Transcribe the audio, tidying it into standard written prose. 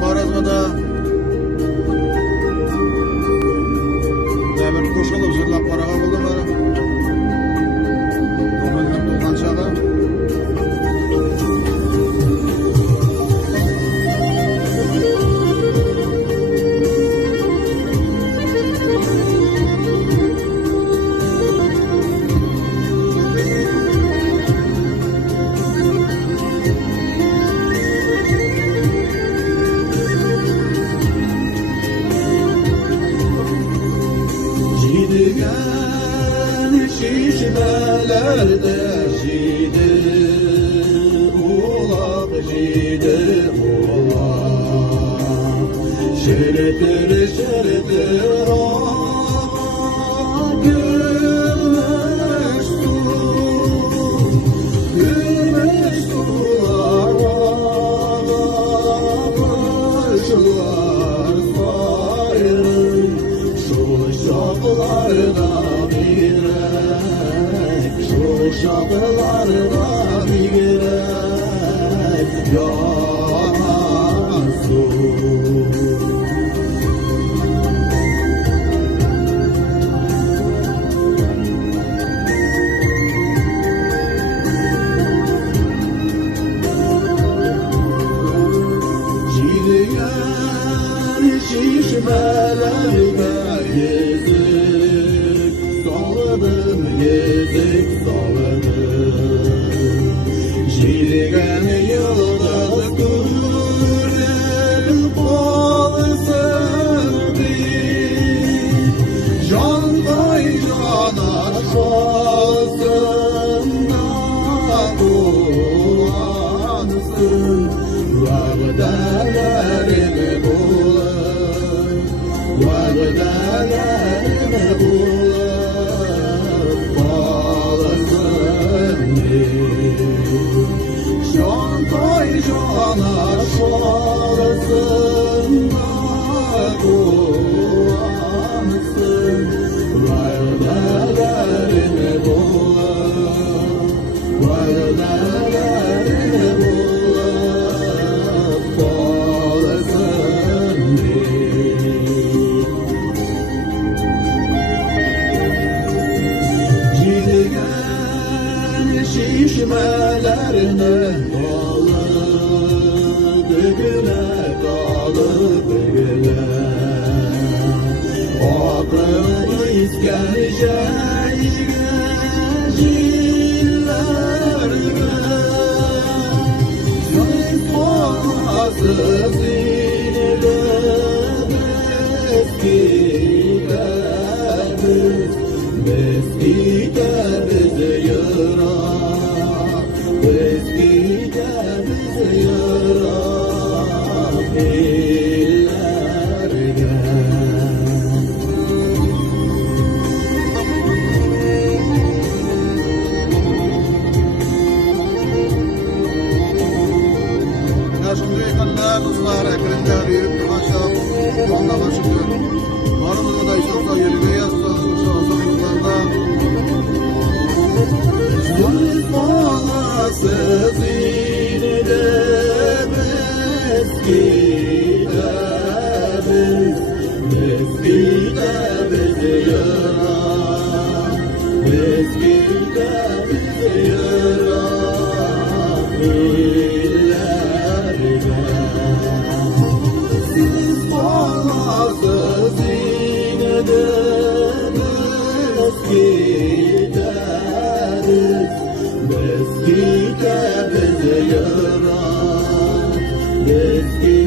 Xorazmda bir qo'shiqni huzurlab qaragan bo'ldim mana. Ko'nglim to'lqanchada. Gidigen şişmelerde jidi ulak jidi ulak şeritir şeritir gülmüş sular ağlamışlar sayrı şu şarkılarda birek şu şarkılarda birek yansın. Gidiyen şişmelerge yüzük saladım, yüzük saladım. Gidiyen yıldız gülün kolu sevdi. Can kay canar şahsından kulansın. Vagdalarını bulup, vagdalarını bulup ağlasın diye. Can koy cana şolasında kulansın. Vagdalarını bulup, vagdalarını bulup şişmelerine dalı döküle, dalı döküle. Aklımı iskenceye jillerine söz olmasız yine meskide bizi yırar, meskide bizi yırar illerge. Şunday ekanlar dostlar, ekranlar yürüp aşağı onda başlıyor. Varımızda da işte yerine yazsanız sağlıklarda. Söz olasız yine de meskide bizi yırar, meskide bizi yırar illerge. Siz olasız yine de meskide bizi yırar, meskide